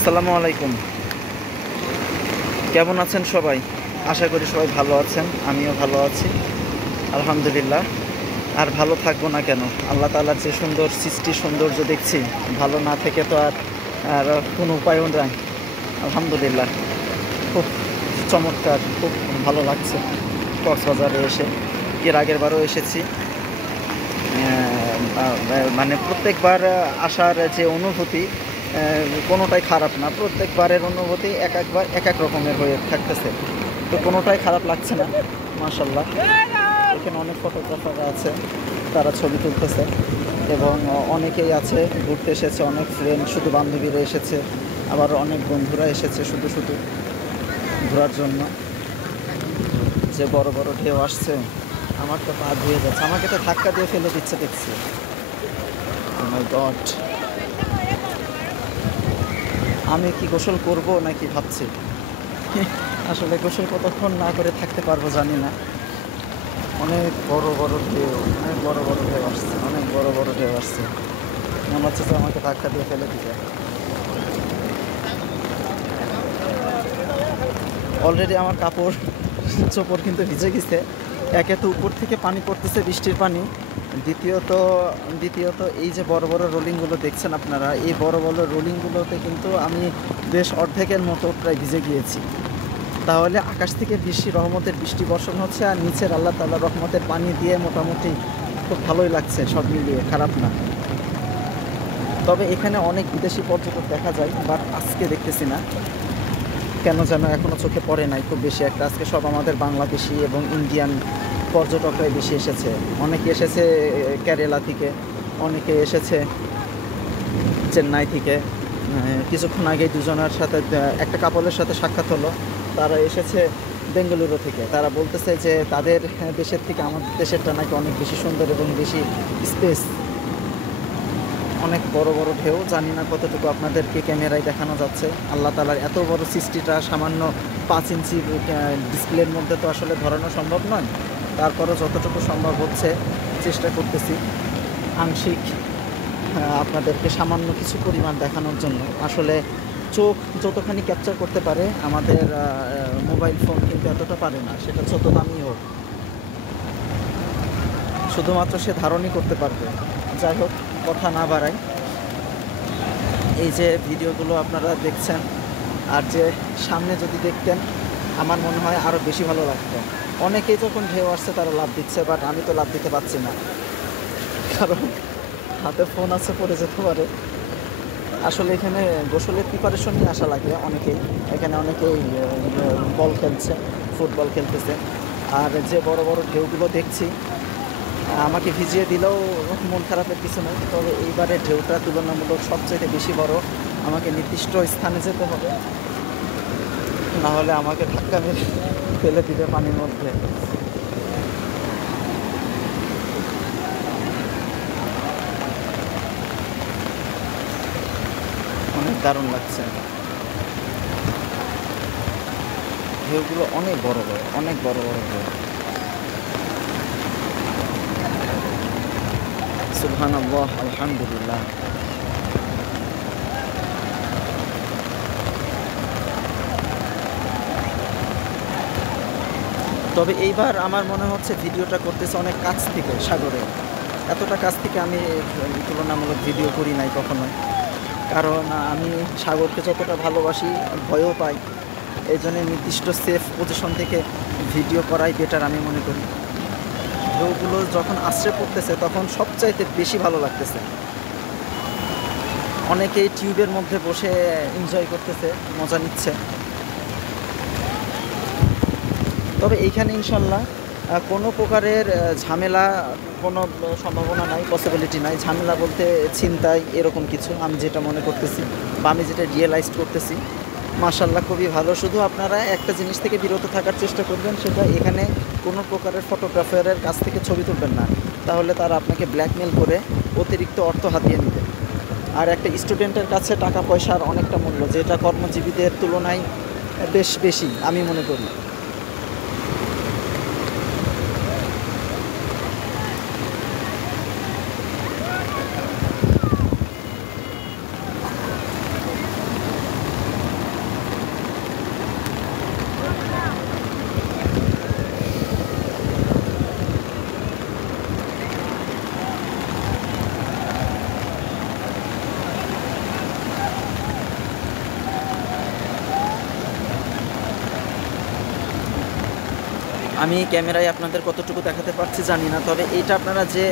আসসালামু আলাইকুম। কেমন আছেন সবাই? আশা করি সবাই ভালো আছেন, আমিও ভালো আছি আলহামদুলিল্লাহ। আর ভালো থাকবো না কেন? আল্লাহ তাআলার যে সুন্দর সৃষ্টি, সৌন্দর্য দেখছি, ভালো না থেকে তো আর আর কোনো উপায়ও নাই। আলহামদুলিল্লাহ, খুব চমৎকার, খুব ভালো লাগছে কক্সবাজারে এসে। এর আগের বারও এসেছি। মানে প্রত্যেকবার আসার যে অনুভূতি, কোনোটাই খারাপ না। প্রত্যেকবারের অনুভূতি একবার এক এক রকমের হয়ে থাকতেছে, তো কোনোটাই খারাপ লাগছে না। মাশাল্লাহ, এখানে অনেক ফটোগ্রাফার আছে, তারা ছবি তুলতেছে এবং অনেকেই আছে ঘুরতে এসেছে, অনেক ফ্রেন্ড, শুধু বান্ধবীরা এসেছে, আবার অনেক বন্ধুরা এসেছে শুধু শুধু ঘোরার জন্য। যে বড় বড় ঢেউ আসছে, আমার তো পা ধুয়ে যাচ্ছে, আমাকে তো ধাক্কা দিয়ে ফেলে দিচ্ছে দেখছি। Oh my God! আমি কি গোসল করব নাকি ভাবছি। আসলে গোসল কতক্ষণ না করে থাকতে পারবো জানি না। অনেক বড় বড় ঢেউ, অনেক বড় বড় ঢেউ আসছে, অনেক বড় বড় ঢেউ আসছে। মনে হচ্ছে যে আমাকে ধাক্কা দিয়ে ফেলে দিবে। অলরেডি আমার কাপড় চোপড় কিন্তু ভিজে গেছে। একে তো উপর থেকে পানি পড়তেছে, বৃষ্টির পানি। দ্বিতীয়ত দ্বিতীয়ত এই যে বড় বড় রোলিংগুলো দেখছেন আপনারা, এই বড় বড় রোলিংগুলোতে কিন্তু আমি বেশ অর্ধেকের মতো প্রায় ভিজে গিয়েছি। তাহলে আকাশ থেকে রহমতের বৃষ্টি বর্ষণ হচ্ছে, আর নিচের আল্লাহ তাআলার রহমতের পানি দিয়ে মোটামুটি খুব ভালোই লাগছে, সব মিলিয়ে খারাপ না। তবে এখানে অনেক বিদেশি পর্যটক দেখা যায়, বাট আজকে দেখতেছি না কেন যেন, এখনও চোখে পড়ে নাই খুব বেশি একটা। আজকে সব আমাদের বাংলাদেশি এবং ইন্ডিয়ান পর্যটকরাই বেশি এসেছে। অনেকে এসেছে কেরালা থেকে, অনেকে এসেছে চেন্নাই থেকে। কিছুক্ষণ আগে দুজনের সাথে, একটা কাপলের সাথে সাক্ষাৎ হলো, তারা এসেছে বেঙ্গালুরু থেকে। তারা বলতেছে যে তাদের দেশের থেকে আমাদের দেশেরটা নাকি অনেক বেশি সুন্দর এবং বেশি স্পেস। অনেক বড় বড় ঢেউ, জানি না কতটুকু আপনাদেরকে ক্যামেরায় দেখানো যাচ্ছে। আল্লাহ তাআলার এত বড় সৃষ্টিটা সামান্য 5 ইঞ্চি ডিসপ্লের মধ্যে তো আসলে ধরানো সম্ভব নয়। তারপরও যতটুকু সম্ভব হচ্ছে চেষ্টা করতেছি আংশিক আপনাদেরকে সামান্য কিছু পরিমাণ দেখানোর জন্য। আসলে চোখ যতখানি ক্যাপচার করতে পারে, আমাদের মোবাইল ফোন কিন্তু এতটা পারে না, সেটা যত দামি হোক। শুধুমাত্র সে ধারণই করতে পারবে। যাই হোক, কথা না বাড়াই, এই যে ভিডিওগুলো আপনারা দেখছেন, আর যে সামনে যদি দেখতেন আমার মনে হয় আরও বেশি ভালো লাগতো। অনেকেই যখন ঢেউ আসছে তারা লাফ দিচ্ছে, বাট আমি তো লাফ দিতে পারছি না, কারণ হাতে ফোন আছে, পড়ে যেতে পারে। আসলে এখানে গোসলের প্রিপারেশন নিয়ে আসা লাগে অনেকেই। এখানে অনেকেই বল খেলছে, ফুটবল খেলতেছে। আর যে বড় বড় ঢেউগুলো দেখছি, আমাকে ভিজিয়ে দিলেও মন খারাপের কিছু নেই। তবে এইবারে ঢেউটা তুলনামূলক সবচেয়ে বেশি বড়। আমাকে নির্দিষ্ট স্থানে যেতে হবে, নাহলে আমাকে ধাক্কা মেরে ফেলে দিবে পানির মধ্যে। অনেক দারুণ লাগছে, ঢেউগুলো অনেক বড় বড়, অনেক বড় বড় ঢেউ। সুবহানাল্লাহ, আলহামদুলিল্লাহ। তবে এইবার আমার মনে হচ্ছে ভিডিওটা করতেছে অনেক কাছ থেকে, সাগরে। এতটা কাছ থেকে আমি তুলনামূলক ভিডিও করি নাই কখনোই, কারণ আমি সাগরকে যতটা ভালোবাসি ভয়ও পাই। এই জন্য নির্দিষ্ট সেফ পজিশন থেকে ভিডিও করাই বেটার আমি মনে করি। ঢেউগুলো যখন আশ্রে পড়তেছে তখন সবচাইতে বেশি ভালো লাগতেছে। অনেকেই টিউবের মধ্যে বসে এনজয় করতেছে, মজা নিচ্ছে। তবে এইখানে ইনশাল্লাহ কোনো প্রকারের ঝামেলা, কোনো সম্ভাবনা নাই, পসিবিলিটি নাই। ঝামেলা বলতে ছিনতাই এরকম কিছু আমি যেটা মনে করতেছি বা আমি যেটা রিয়েলাইজ করতেছি, মাশাল্লাহ খুবই ভালো। শুধু আপনারা একটা জিনিস থেকে বিরত থাকার চেষ্টা করবেন, সেটা এখানে কোনো প্রকারের ফটোগ্রাফারের কাছ থেকে ছবি তুলবেন না, তাহলে তারা আপনাকে ব্ল্যাকমেল করে অতিরিক্ত অর্থ হাতিয়ে নেবে। আর একটা স্টুডেন্টের কাছে টাকা পয়সার অনেকটা মূল্য, যেটা কর্মজীবীদের তুলনায় বেশ বেশি আমি মনে করি। আমি ক্যামেরায় আপনাদের কতটুকু দেখাতে পারছি জানি না, তবে এইটা আপনারা যে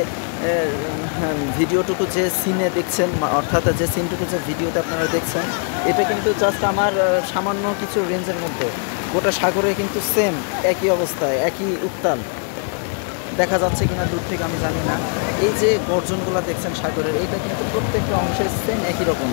ভিডিওটুকু যে সিনে দেখছেন, অর্থাৎ যে সিনটুকু যে ভিডিওতে আপনারা দেখছেন, এটা কিন্তু জাস্ট আমার সামান্য কিছু রেঞ্জের মধ্যে। গোটা সাগরে কিন্তু সেম একই অবস্থায়, একই উত্তাল দেখা যাচ্ছে কিনা দূর থেকে আমি জানি না। এই যে গর্জনগুলো দেখছেন সাগরের, এটা কিন্তু প্রত্যেকটা অংশে সেম একই রকম।